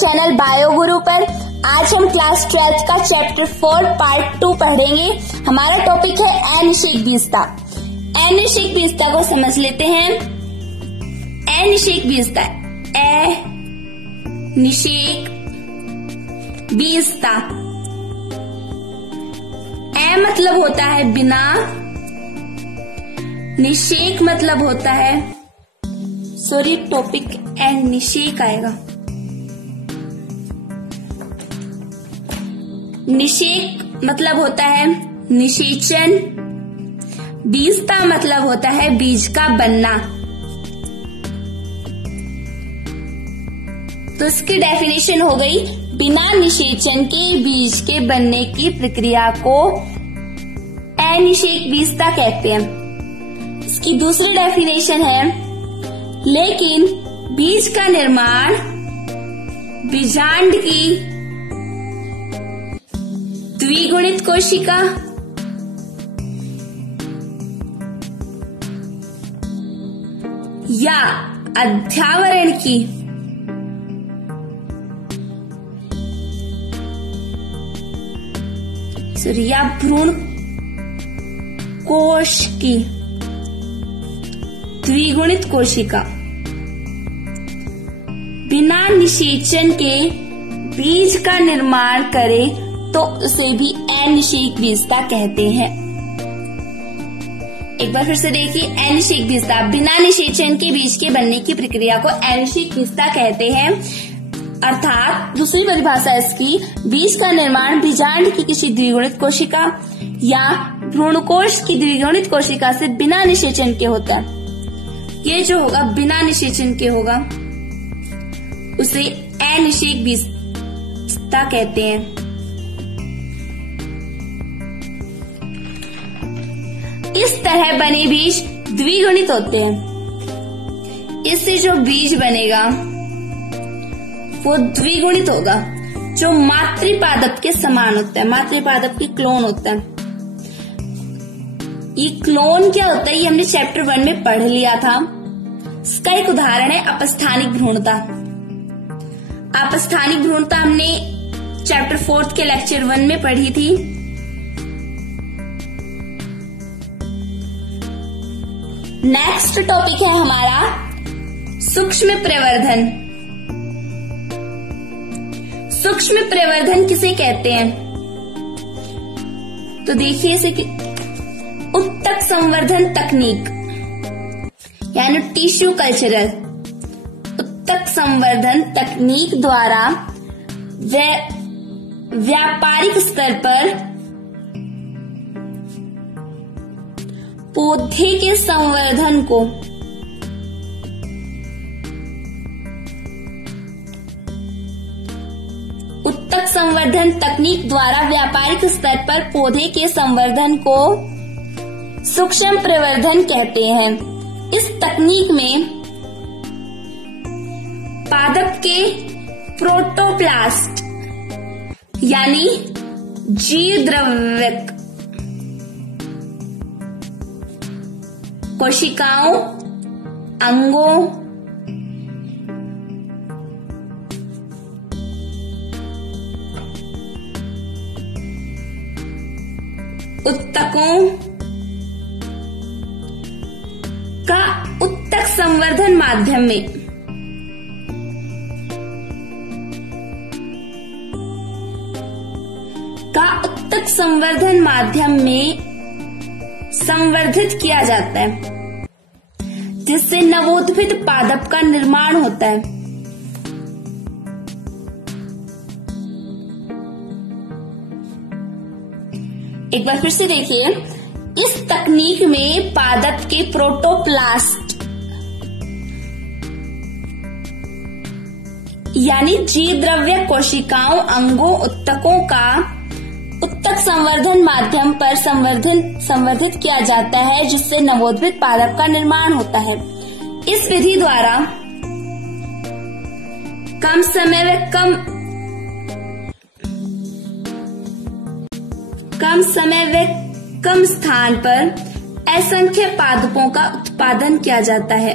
Channel बायोगुरु पर। आज हम क्लास 12 का चैप्टर 4 पार्ट 2 पढ़ेंगे। हमारा टॉपिक है अनिषेकबीजता। अनिषेकबीजता को समझ लेते हैं। अनिषेकबीजता, अनिषेकबीजता, ए मतलब होता है बिना, निषेक मतलब होता है, सॉरी टॉपिक निषेक आएगा। निषेक मतलब होता है निषेचन, बीजता मतलब होता है बीज का बनना। तो इसकी डेफिनेशन हो गई, बिना निषेचन के बीज के बनने की प्रक्रिया को अनिषेकबीजता कहते हैं। इसकी दूसरी डेफिनेशन है, लेकिन बीज का निर्माण बीजांड की द्विगुणित कोशिका या अध्यावरण की या भ्रूण कोश की द्विगुणित कोशिका बिना निषेचन के बीज का निर्माण करे तो उसे भी अनिषेकबीजता कहते हैं। एक बार फिर से देखिए, अनिषेकबीजता, बिना निषेचन के बीज के बनने की प्रक्रिया को अनिषेकबीजता कहते हैं। अर्थात दूसरी परिभाषा इसकी, बीज का निर्माण बीजांड की किसी द्विगुणित कोशिका या भ्रूणकोश की द्विगुणित कोशिका से बिना निषेचन के होता है। ये जो होगा बिना निषेचन के होगा उसे अनिषेकबीजता कहते हैं। इस तरह बने बीज द्विगुणित होते हैं। इससे जो बीज बनेगा वो द्विगुणित होगा, जो मातृपादप के समान होता है, मातृपादप की क्लोन होता है। ये क्लोन क्या होता है ये हमने चैप्टर 1 में पढ़ लिया था। इसका एक उदाहरण है अपस्थानिक भ्रूणता। अपस्थानिक भ्रूणता हमने चैप्टर 4 के लेक्चर 1 में पढ़ी थी। नेक्स्ट टॉपिक है हमारा सूक्ष्म प्रवर्धन। सूक्ष्म प्रवर्धन किसे कहते हैं? तो देखिए इसे उत्तक संवर्धन तकनीक यानी टिश्यू कल्चरल उत्तक संवर्धन तकनीक द्वारा व्यापारिक स्तर पर पौधे के संवर्धन को उत्तक संवर्धन तकनीक द्वारा व्यापारिक स्तर पर पौधे के संवर्धन को सूक्ष्म प्रवर्धन कहते हैं। इस तकनीक में पादप के प्रोटोप्लास्ट यानी जीव द्रव्यक कोशिकाओं, अंगों, उत्तकों का उत्तक संवर्धन माध्यम में संवर्धित किया जाता है, जिससे नवोत्थित पादप का निर्माण होता है। एक बार फिर से देखिए, इस तकनीक में पादप के प्रोटोप्लास्ट यानी जीव द्रव्य कोशिकाओं, अंगों, उत्तकों का उत्तक संवर्धन माध्यम पर संवर्धित किया जाता है, जिससे नवोत्थित पादप का निर्माण होता है। इस विधि द्वारा कम समय में कम स्थान पर असंख्य पादपों का उत्पादन किया जाता है।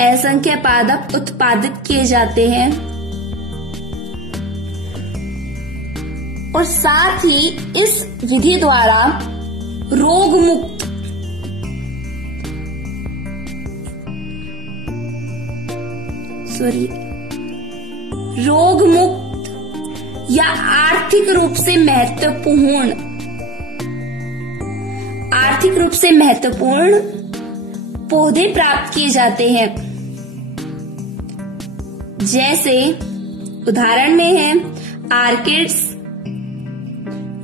असंख्य पादप उत्पादित किए जाते हैं और साथ ही इस विधि द्वारा रोग मुक्त या आर्थिक रूप से महत्वपूर्ण पौधे प्राप्त किए जाते हैं। जैसे उदाहरण में है आर्किड्स,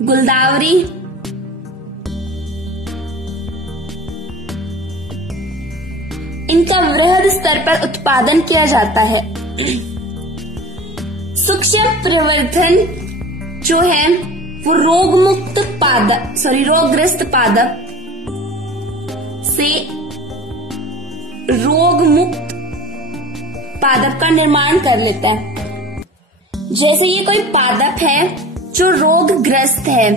गुलदावरी, इनका वृहद स्तर पर उत्पादन किया जाता है। सूक्ष्म प्रवर्धन जो है वो रोगग्रस्त पादप से रोग मुक्त पादप का निर्माण कर लेता है। जैसे ये कोई पादप है जो रोगग्रस्त है,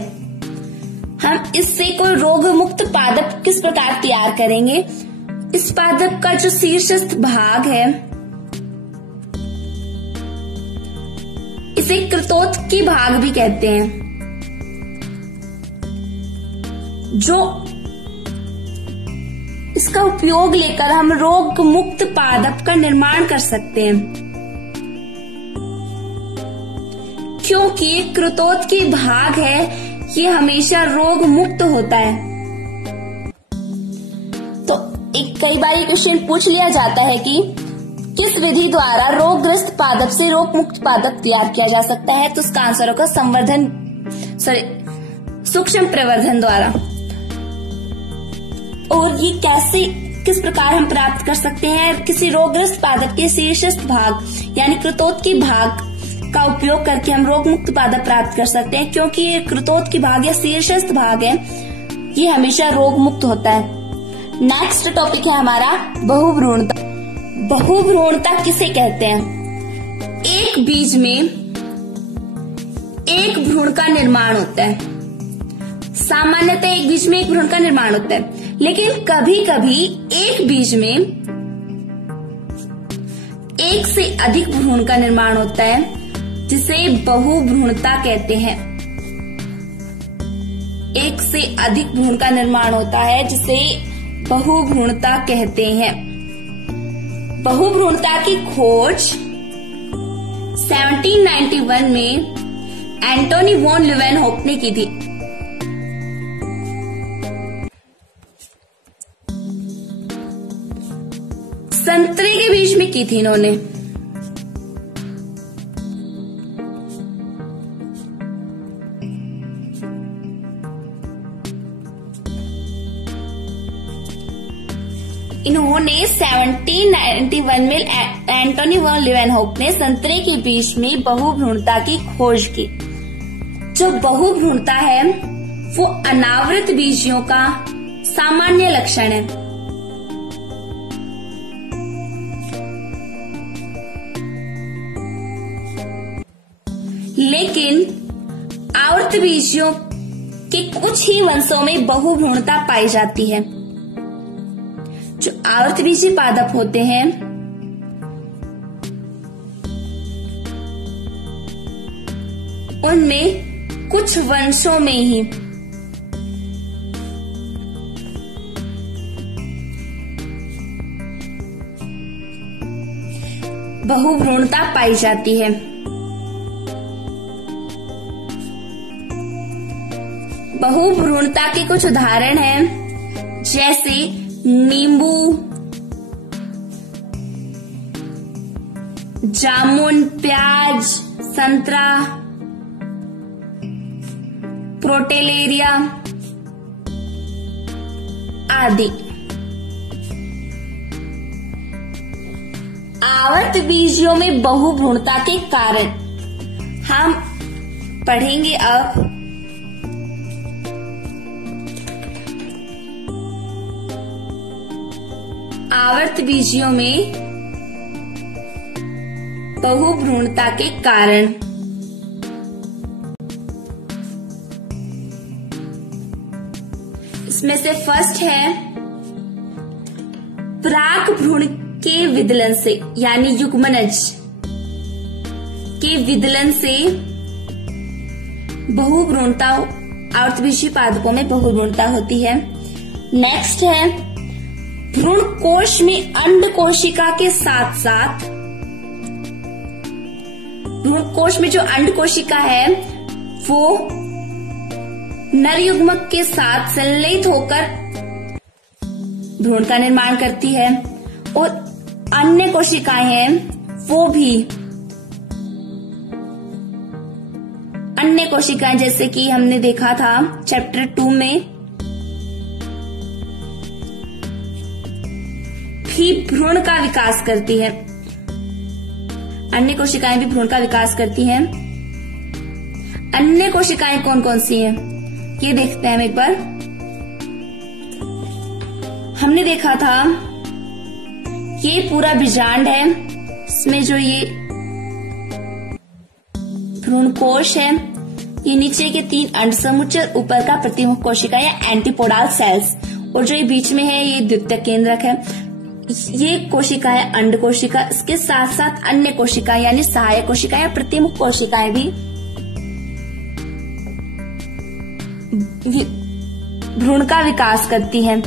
हम इससे कोई रोग मुक्त पादप किस प्रकार तैयार करेंगे? इस पादप का जो शीर्षस्थ भाग है इसे कृतोत्की भाग भी कहते हैं, जो इसका उपयोग लेकर हम रोग मुक्त पादप का निर्माण कर सकते हैं। क्योंकि कृतोत्की भाग है ये हमेशा रोग मुक्त होता है। तो कई बार ये क्वेश्चन पूछ लिया जाता है कि किस विधि द्वारा रोगग्रस्त पादप से रोग मुक्त पादप तैयार किया जा सकता है? तो उसका आंसर होगा सूक्ष्म प्रवर्धन द्वारा। और ये किस प्रकार हम प्राप्त कर सकते हैं? किसी रोगग्रस्त पादप के शीर्षस्थ भाग यानी कृतोत्की भाग का उपयोग करके हम रोग मुक्त पादप प्राप्त कर सकते हैं, क्योंकि ये कृतोत्की भाग या शीर्षस्थ भाग है ये हमेशा रोग मुक्त होता है। नेक्स्ट टॉपिक है हमारा बहुभ्रूणता। बहुभ्रूणता किसे कहते हैं? एक बीज में एक भ्रूण का निर्माण होता है। सामान्यतः एक बीज में एक भ्रूण का निर्माण होता है, लेकिन कभी कभी एक बीज में एक से अधिक भ्रूण का निर्माण होता है, जिसे बहुभ्रूणता कहते हैं। एक से अधिक भ्रूण का निर्माण होता है जिसे बहुभ्रूणता कहते हैं। बहुभ्रूणता की खोज 1791 में एंटोनी वॉन लीeuwenhoek ने की थी। संतरे के बीज में की थी इन्होंने। इन्होंने 1791 में एंटोनी वॉन लीeuwenhoek ने संतरे के बीज में बहुभ्रूणता की खोज की। जो बहुभ्रूणता है वो अनावृत बीजियों का सामान्य लक्षण है। लेकिन आवर्त बीजियों के कुछ ही वंशों में बहुभ्रूणता पाई जाती है। जो आवर्त बीजी पादप होते हैं उनमें कुछ वंशों में ही बहुभ्रूणता पाई जाती है। बहुभ्रूणता के कुछ उदाहरण हैं, जैसे नींबू, जामुन, प्याज, संतरा, प्रोटेलेरिया आदि। आवर्त बीजियों में बहुभ्रूणता के कारण हम पढ़ेंगे अब। आवर्त बीजियों में बहुभ्रूणता के कारण इसमें से फर्स्ट है प्राक भ्रूण के विदलन से यानी युग्मनज के विदलन से बहुभ्रूणता, आवृतबीजीय पादपों में बहुभ्रूणता होती है। नेक्स्ट है भ्रूण कोश में अंड कोशिका के साथ साथ, भ्रूण कोश में जो अंड कोशिका है वो नर युग्मक के साथ संलयित होकर भ्रूण का निर्माण करती है और अन्य कोशिकाएं हैं वो भी, अन्य कोशिकाएं जैसे कि हमने देखा था चैप्टर 2 में, भी भ्रूण का विकास करती है। अन्य कोशिकाएं भी भ्रूण का विकास करती हैं। अन्य कोशिकाएं कौन कौन सी हैं ये देखते हैं हम एक बार। हमने देखा था ये पूरा बीजांड है, इसमें जो ये भ्रूण कोश है, ये नीचे के 3 अंड समुच्चय, ऊपर का प्रतिमुख कोशिका या एंटीपोडाल सेल्स, और जो ये बीच में है ये द्वितीयक केंद्रक है। ये कोशिका है अंड कोशिका, इसके साथ साथ अन्य कोशिकाएं यानी सहायक कोशिकाएं या प्रतिमुख कोशिकाएं भी भ्रूण का विकास करती हैं।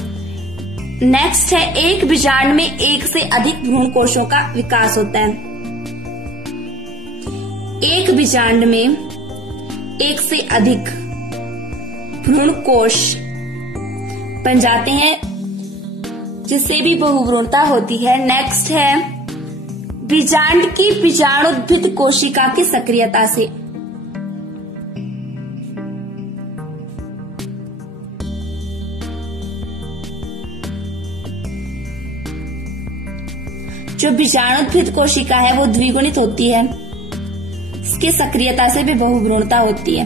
नेक्स्ट है एक बीजांड में एक से अधिक भ्रूण कोशों का विकास होता है। एक बीजांड में एक से अधिक भ्रूण कोश बन जाते हैं जिससे भी बहुभ्रूणता होती है। नेक्स्ट है बीजांड की बीजाणुद्भिद कोशिका की सक्रियता से। जो बीजाणुद्भिद कोशिका है वो द्विगुणित होती है, इसकी सक्रियता से भी बहुभ्रूणता होती है।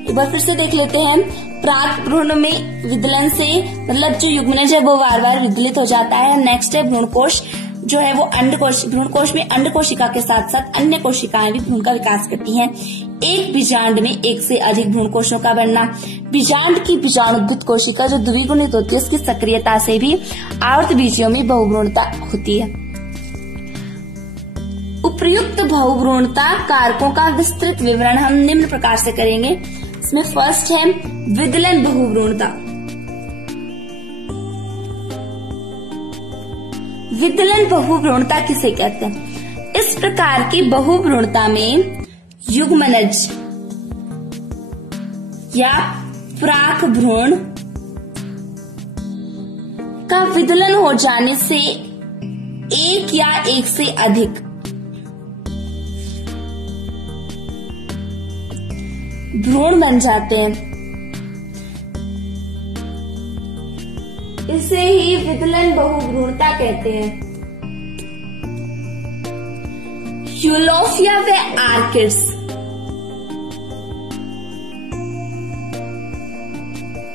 एक बार फिर से देख लेते हैं। प्राक भ्रूण में विदलन से, मतलब जो युग्मनज है वो बार बार विदलित हो जाता है। नेक्स्ट है भ्रूण कोश जो है वो अंडकोश, भ्रूण कोश में अंड कोशिका के साथ साथ अन्य कोशिकाएं भी भ्रूण का विकास करती हैं। एक बीजांड में एक से अधिक भ्रूण कोशों का बनना। बीजांड की बीजाणुद्भिद कोशिका जो द्विगुणित होती है उसकी सक्रियता से भी आवृतबीजियों में बहुभ्रूणता होती है। उपर्युक्त बहुभ्रूणता कारकों का विस्तृत विवरण हम निम्न प्रकार से करेंगे। इसमें फर्स्ट है विदलन बहुभ्रूणता। विदलन बहुभ्रूणता किसे कहते हैं? इस प्रकार की बहुभ्रूणता में युग्मनज या प्राक भ्रूण का विदलन हो जाने से एक या एक से अधिक भ्रूण बन जाते हैं। इसे ही विदलन बहुभ्रूणता कहते हैं। यूलोफिया व आर्किड्स,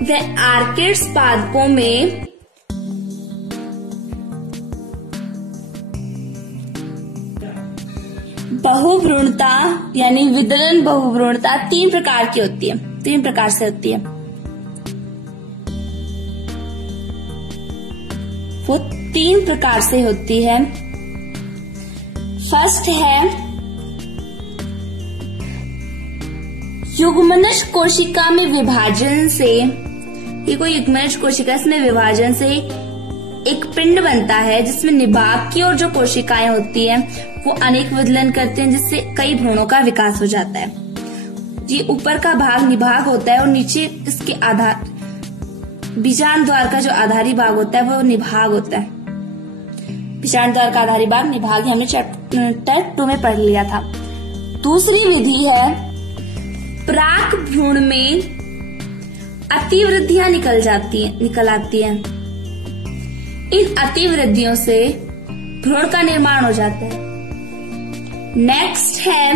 व आर्किड्स पादपों में बहुभ्रूणता यानी विदलन बहुभ्रूणता 3 प्रकार की होती है, 3 प्रकार से होती है। वो 3 प्रकार से होती है। फर्स्ट है युग्मनज कोशिका में विभाजन से, ये कोई युग्मनज कोशिका, इसमें विभाजन से एक पिंड बनता है जिसमें निभाग की और जो कोशिकाएं होती हैं वो अनेक विदलन करते हैं जिससे कई भ्रूणों का विकास हो जाता है। ये ऊपर का भाग निभाग होता है और नीचे इसके आधार बीजांड द्वार का जो आधारी भाग होता है वो निभाग होता है। बीजांड द्वार का आधारी भाग निभाग हमने चैप्टर 2 में पढ़ लिया था। दूसरी विधि है प्राक भ्रूण में अतिवृद्धियां निकल आती हैं। इन अतिवृद्धियों से भ्रूण का निर्माण हो जाता है। नेक्स्ट है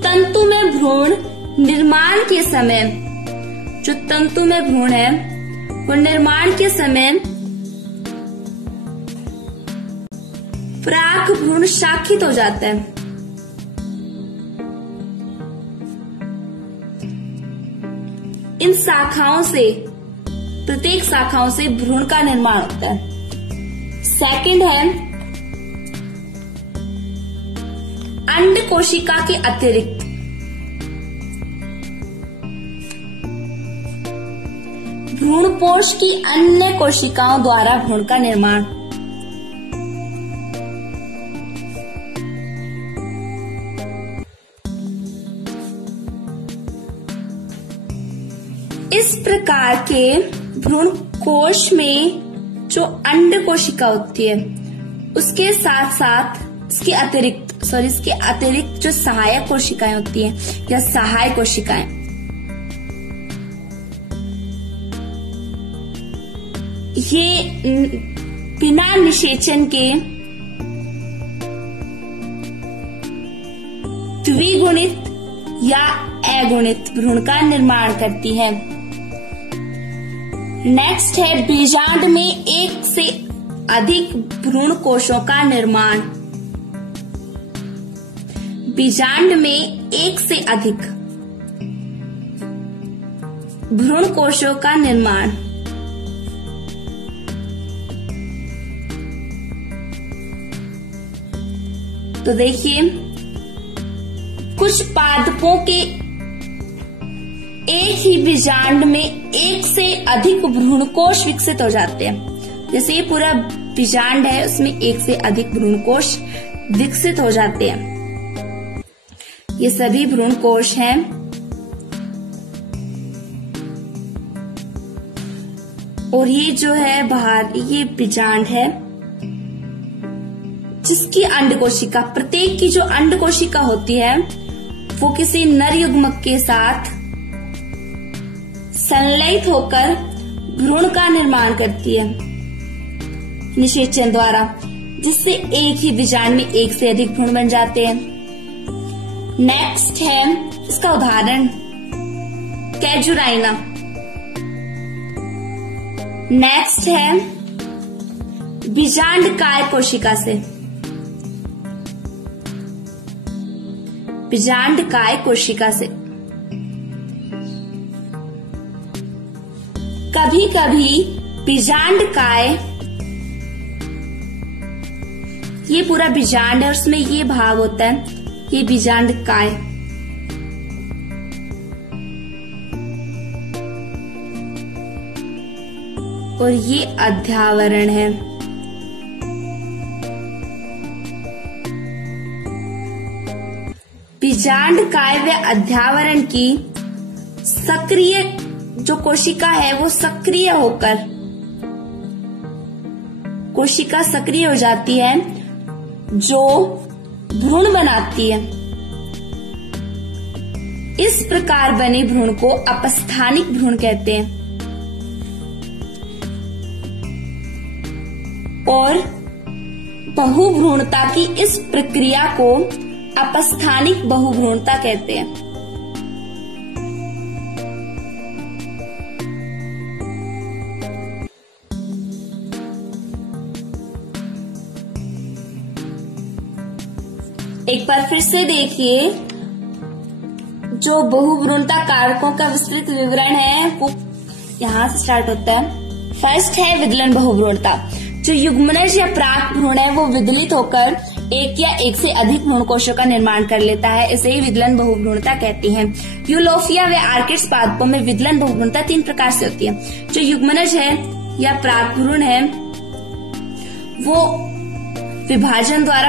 तंतु में भ्रूण निर्माण के समय, जो तंतु में भ्रूण है वो निर्माण के समय प्राक भ्रूण शाखित हो जाता है। इन शाखाओं से, प्रत्येक शाखाओं से भ्रूण का निर्माण होता है। सेकंड है अंड कोशिका के अतिरिक्त भ्रूणपोष की अन्य कोशिकाओं द्वारा भ्रूण का निर्माण। इस प्रकार के भ्रूण कोश में जो अंड कोशिका होती है उसके साथ साथ इसके अतिरिक्त जो सहायक कोशिकाएं होती हैं या सहायक कोशिकाएं, ये बिना निषेचन के द्विगुणित या अगुणित भ्रूण का निर्माण करती है। नेक्स्ट है बीजांड में एक से अधिक भ्रूण कोशों का निर्माण। बीजांड में एक से अधिक भ्रूण कोशों का निर्माण। तो देखिए, कुछ पादपों के एक ही बीजांड में एक से अधिक भ्रूणकोश विकसित हो जाते हैं। जैसे ये पूरा बीजांड है, उसमें एक से अधिक भ्रूणकोश विकसित हो जाते हैं। ये सभी भ्रूणकोश हैं। और ये जो है बाहर, ये बीजांड है जिसकी अंड कोशिका, प्रत्येक की जो अंड कोशिका होती है वो किसी नर युग्मक के साथ संलयित होकर भ्रूण का निर्माण करती है निषेचन द्वारा, जिससे एक ही बीजांड में एक से अधिक भ्रूण बन जाते हैं। नेक्स्ट है इसका उदाहरण कैजुराइना। नेक्स्ट है बीजांड काय कोशिका से। बीजांड काय कोशिका से कभी कभी बीजांड काय, ये पूरा बीजांड है, उसमें ये भाग होता है, ये बीजांड काय। और ये अध्यावरण है। बीजांड काय व अध्यावरण की सक्रिय जो कोशिका है वो सक्रिय होकर, कोशिका सक्रिय हो जाती है जो भ्रूण बनाती है। इस प्रकार बने भ्रूण को अपस्थानिक भ्रूण कहते हैं। और बहुभ्रूणता की इस प्रक्रिया को अपस्थानिक बहुभ्रूणता कहते हैं। एक बार फिर से देखिए, जो बहुभ्रूणता कारकों का विस्तृत विवरण है वो यहां से स्टार्ट होता है। फर्स्ट है विदलन बहुभ्रूणता। जो युग्मनज या प्राक भ्रूण है वो विदलित होकर एक या एक से अधिक भ्रूण कोशों का निर्माण कर लेता है, इसे ही विदलन बहुभ्रूणता कहती हैं। यूलोफिया व आर्किड्स पादपों में विदलन बहुभ्रूणता 3 प्रकार से होती है। जो युग्मनज है या प्राक भ्रूण है वो विभाजन द्वारा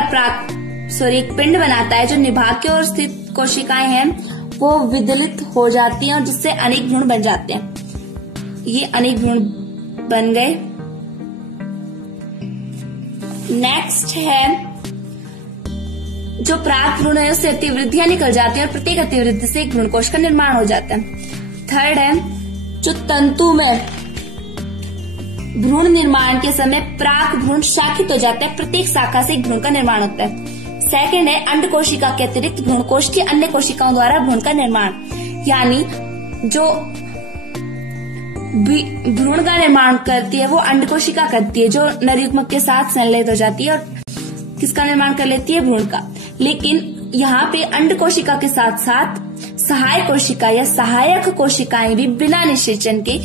एक पिंड बनाता है। जो निभाग की ओर स्थित कोशिकाएं हैं वो विदलित हो जाती हैं और जिससे अनेक भ्रूण बन जाते हैं। ये अनेक भ्रूण बन गए। नेक्स्ट है जो प्राक भ्रूण है उससे अतिवृद्धियां निकल जाती है और प्रत्येक अतिवृद्धि से एक भ्रूणकोश का निर्माण हो जाता है। थर्ड है जो तंतु में भ्रूण निर्माण के समय प्राक भ्रूण शाखित हो जाता है, प्रत्येक शाखा से एक भ्रूण का निर्माण होता है। सेकंड है अंड कोशिका के अतिरिक्त भ्रूणकोश की अन्य कोशिकाओं द्वारा भ्रूण का निर्माण, यानी जो भ्रूण का निर्माण करती है वो अंड कोशिका करती है, जो नरयुग्मक के साथ संलयित हो जाती है और किसका निर्माण कर लेती है, भ्रूण का। लेकिन यहाँ पे अंड कोशिका के साथ साथ सहायक कोशिका या सहायक कोशिकाएं भी बिना निषेचन के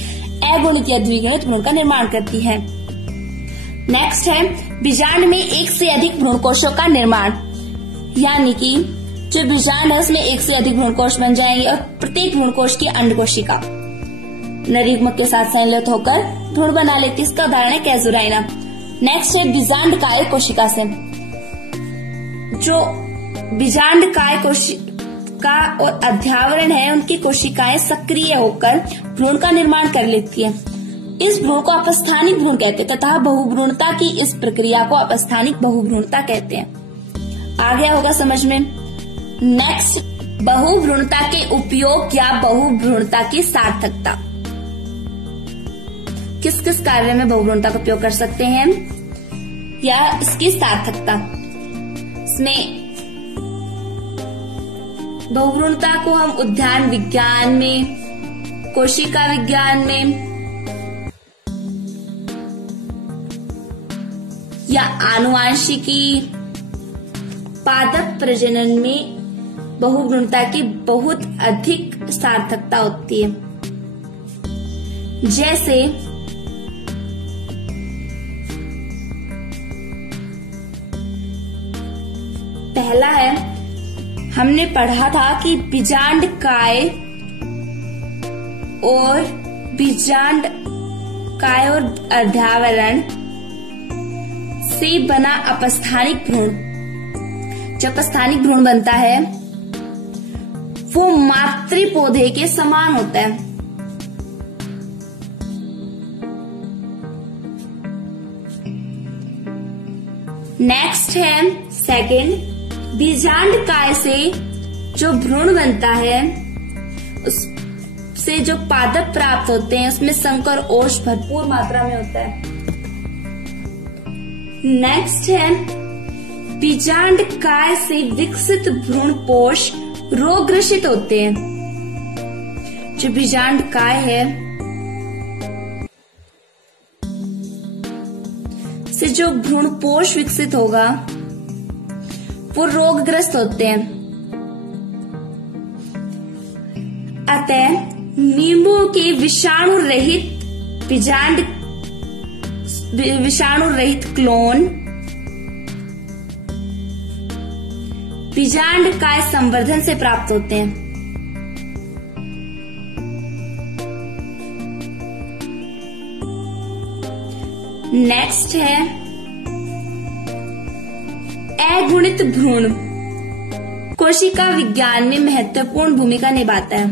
अगुणित या द्विगुणित भ्रूण का निर्माण करती है। नेक्स्ट है बीजांड में एक से अधिक भ्रूण कोशों का निर्माण, यानी कि जो बीजांड है उसमें एक से अधिक भ्रूण कोश बन जाएंगे और प्रत्येक भ्रूण कोश की अंड कोशिका नरयुग्मक के साथ संलग्न होकर भ्रूण बना लेती है। इसका उदाहरण है कैजुराइना। नेक्स्ट है बीजांड काय कोशिका से, जो बीजांड काय कोशिका और अध्यावरण है उनकी कोशिकाएं सक्रिय होकर भ्रूण का निर्माण कर लेती है। इस भ्रूण को अपस्थानिक भ्रूण कहते हैं तथा बहुभ्रूणता की इस प्रक्रिया को अपस्थानिक बहुभ्रूणता कहते हैं। आ गया होगा समझ में। नेक्स्ट, बहुभ्रूणता के उपयोग या बहुभ्रूणता की सार्थकता। किस किस कार्य में बहुभ्रूणता का उपयोग कर सकते हैं या इसकी सार्थकता। इसमें बहुभ्रूणता को हम उद्यान विज्ञान में, कोशिका विज्ञान में या आनुवांशिकी, पादप प्रजनन में बहुभ्रूणता की बहुत अधिक सार्थकता होती है। जैसे पहला है, हमने पढ़ा था कि बीजांड काय और अध्यावरण से बना अपस्थानिक भ्रूण, जब अपस्थानिक भ्रूण बनता है वो मातृ पौधे के समान होता है। नेक्स्ट है सेकंड, बीजांड काय से जो भ्रूण बनता है उससे जो पादप प्राप्त होते हैं उसमें संकर कोश भरपूर मात्रा में होता है। नेक्स्ट है, बीजांड काय से विकसित भ्रूण पोष रोगग्रसित होते हैं। जो बीजांड काय है से जो भ्रूण पोष विकसित होगा वो रोगग्रस्त होते हैं। अतः नींबू के विषाणु रहित क्लोन बीजांड काय संवर्धन से प्राप्त होते हैं। नेक्स्ट है अगुणित भ्रूण कोशिका विज्ञान में महत्वपूर्ण भूमिका निभाता है।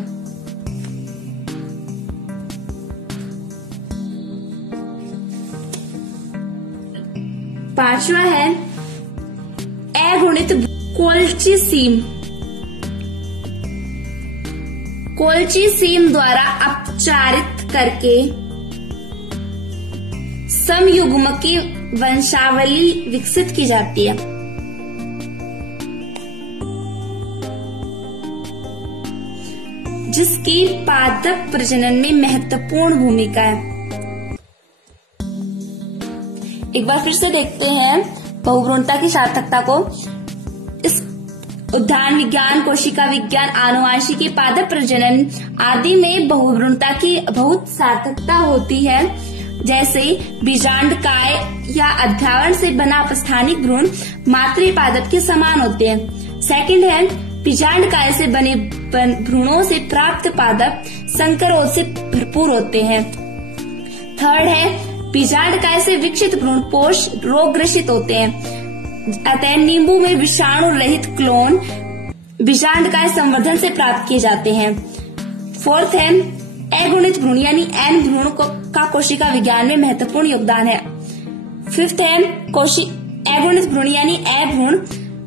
पांचवा है अगुणित कोल्चिसीम द्वारा अपचारित करके समयुग्मकी वंशावली विकसित की जाती है। जिसकी पादप प्रजनन में महत्वपूर्ण भूमिका है। एक बार फिर से देखते हैं बहुभ्रूणता की सार्थकता को। इस उद्यान विज्ञान, कोशिका विज्ञान, आनुवांशिकी, पादप प्रजनन आदि में बहुभ्रूणता की बहुत सार्थकता होती है। जैसे बीजांड काय या अध्यावरण से बना अपस्थानिक भ्रूण मातृ पादप के समान होते हैं। सेकंड है, बीजांड काय से बने भ्रूणों से प्राप्त पादप संकरोध से भरपूर होते हैं। थर्ड है, बीजांड काय से विकसित भ्रूण पोष रोगग्रसित होते हैं। अतः नींबू में विषाणु रहित क्लोन बीजांड काय संवर्धन से प्राप्त किए जाते हैं। फोर्थ है, अगुणित भ्रूण यानी एन भ्रूण का कोशिका विज्ञान में महत्वपूर्ण योगदान है। फिफ्थ है, अगुणित भ्रूण यानी ए भ्रूण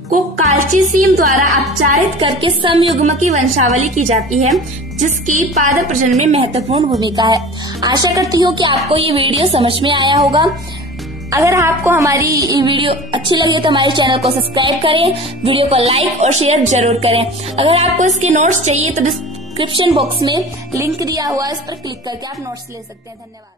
को काल्चिसीम द्वारा अपचारित करके समयुग्मकी वंशावली की जाती है, जिसकी पादप प्रजनन में महत्वपूर्ण भूमिका है। आशा करती हूँ कि आपको ये वीडियो समझ में आया होगा। अगर आपको हमारी वीडियो अच्छी लगी तो हमारे चैनल को सब्सक्राइब करें, वीडियो को लाइक और शेयर जरूर करें। अगर आपको इसके नोट्स चाहिए तो डिस्क्रिप्शन बॉक्स में लिंक दिया हुआ है, इस पर क्लिक करके आप नोट्स ले सकते हैं। धन्यवाद।